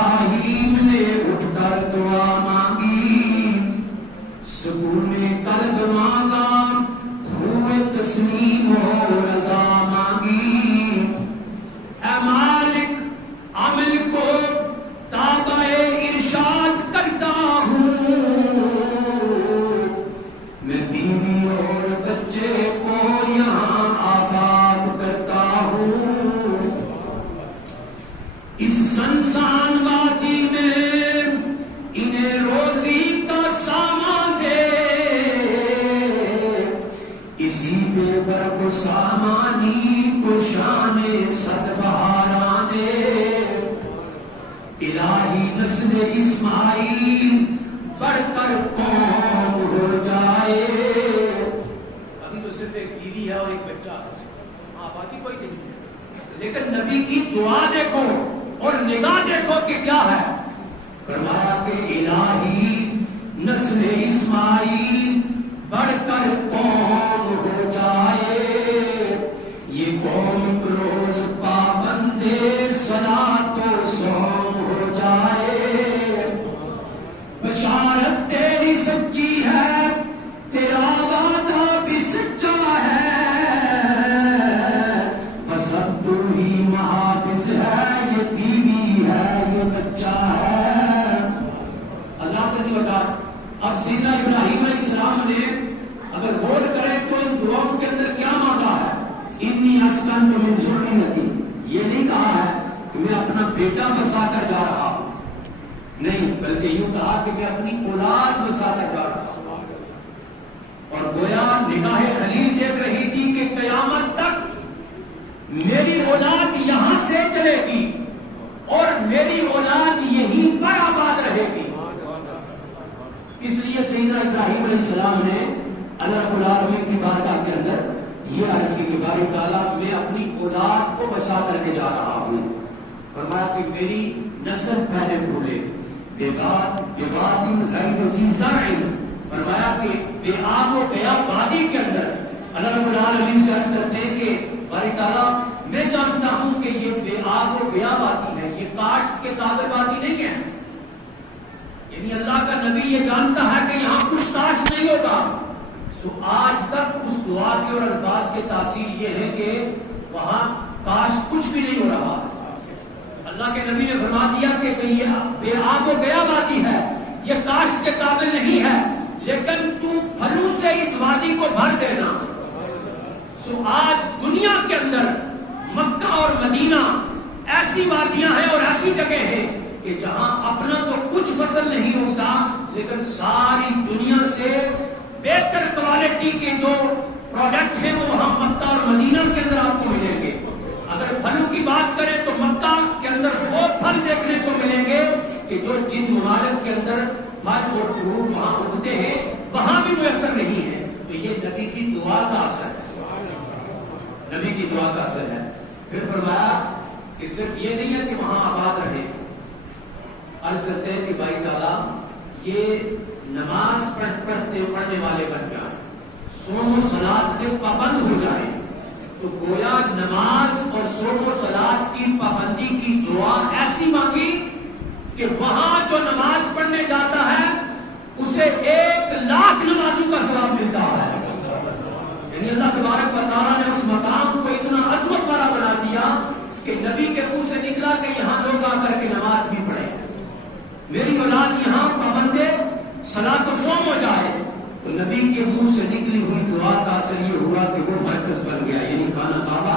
ابراہیم نے اٹھ کر دعا مانگی، سکون قلب مانگا، خوب تسلیم و رضا مانگی۔ اے مالک عمل کو تابع ارشاد کرتا ہوں، میں بیوی اور بچے کو یہاں آباد کرتا ہوں۔ اس سنسان وادی میں انہیں روزی کا سامان دے، اسی بے برگ و سامانی کو شان صد بہاراں دے۔ الہی نسل اسماعیل بڑھ کر قوم ہو جائے۔ ابھی تو صرف ایک بیوی ہے اور ایک بچہ ہے، ہاں باقی کوئی نہیں ہے، لیکن نبی کی دعا دیکھو اور نگاہ دیکھو کہ کیا ہے۔ فرمایا کہ الہی نسل اسماعیل بڑھ کر قوم ہو جائے، یہ قوم ایک روز پابند صلاۃ و صوم ہو جائے۔ بشارت تیری سچی ہے، تیرا وعدہ بھی سچا ہے، بس اب تو ہی محافظ ہے، یہ بیوی ہے، یہ بچہ ہے۔ اللہ تعالی بتا اب سیدنا ابراہیم علیہ السلام نے اگر غور کریں تو ان دعاؤں کے اندر کیا مانگا ہے؟ انی اسکنت من ذریتی، یہ نہیں کہا ہے کہ میں اپنا بیٹا بسا کر جا رہا ہوں، نہیں، بلکہ یوں کہا کہ میں اپنی اولاد بسا کر جا رہا ہوں۔ اور گویا نگاہ خلیل دیکھ رہی تھی کہ قیامت تک میری اولاد یہاں سے چلے گی اور میری اولاد یہیں پر آباد رہے گی۔ اس لیے سیدنا ابراہیم علیہ السلام نے اللہ رب العالمین کی بارگاہ کے اندر یہ عرض کی کہ باری تعالیٰ میں اپنی اولاد کو بسا کر کے جا رہا ہوں۔ فرمایا کہ میری نسل پہلے بھولے، بے باد غیر ذی زرع، فرمایا کہ بے آب و بیا وادی کے اندر اللہ رب العالمین سے عرض کرتے ہیں کہ باری تعالیٰ میں جانتا ہوں کہ یہ بے آب و بیا وادی ہے، یہ کاشت کے قابل وادی نہیں ہے، یعنی اللہ کا نبی یہ جانتا ہے کہ یہاں کچھ کاشت نہیں ہوگا۔ تو آج تک اس دعا کے اور الفاظ کی تاثیر یہ ہے کہ وہاں کاشت کچھ بھی نہیں ہو رہا۔ اللہ کے نبی نے فرما دیا کہ یہ بے آب و گیا وادی ہے، یہ کاشت کے قابل نہیں ہے، لیکن تو پھلوں سے اس وادی کو بھر دینا۔ سو آج دنیا کے اندر مکہ اور مدینہ ایسی وادیاں ہیں اور ایسی جگہ ہیں کہ جہاں اپنا تو کچھ فصل نہیں ہوتا، لیکن ساری دنیا سے بہتر کوالٹی کے جو پروڈکٹ ہیں وہ وہاں مکہ اور مدینہ کے اندر آپ کو ملیں گے۔ اگر پھلوں کی بات کریں تو مکہ کے اندر وہ پھل دیکھنے کو ملیں گے کہ جو جن ممالک کے اندر پھل اور فروٹ وہاں اگتے ہیں وہاں بھی میسر نہیں ہے۔ تو یہ نبی کی دعا کا اثر ہے، نبی کی دعا کا اثر ہے۔ پھر فرمایا کہ صرف یہ نہیں ہے کہ وہاں آباد رہے، عرض کرتے ہیں کہ بھائی تعالیٰ یہ نماز پڑھنے والے بن جائیں، صوم و صلات کے پابند ہو جائیں۔ تو گویا نماز اور صوم و صلات کی پابندی کی دعا ایسی مانگی کہ وہاں جو نماز پڑھنے جاتا ہے اسے 1,00,000 نمازوں کا ثواب ملتا ہے۔ یعنی اللہ تبارک و تعالیٰ نے اس مقام کو اتنا عظمت والا بنا دیا کہ نبی کے منہ سے نکلا کہ یہاں لوگ آ کر کے نماز بھی پڑھیں، میری اولاد یہاں پابند صلاۃ و صوم ہو جائے۔ تو نبی کے منہ سے نکلی ہوئی دعا کا اثر یہ ہوا کہ وہ مرکز بن گیا، یعنی خانہ کعبہ